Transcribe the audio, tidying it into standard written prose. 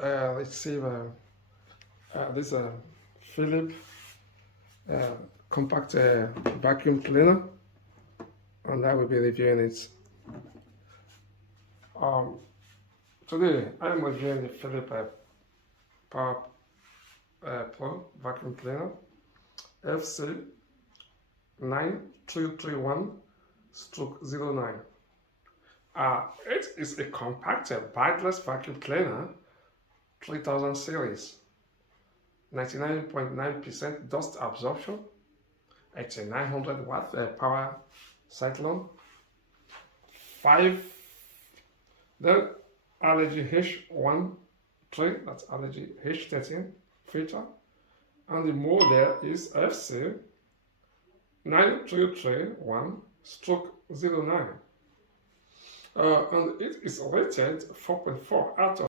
Receive this Philips compact vacuum cleaner, and I will be reviewing it. Today I am reviewing the Philips PowerPro vacuum cleaner FC9331/09. It is a compact bagless vacuum cleaner, 3000 series, 99.9% dust absorption. It's a 900 watt PowerCyclone. 5. Then Allergy H13, that's Allergy H13 filter, and the model is FC9331/09. And it is rated 4.4 out of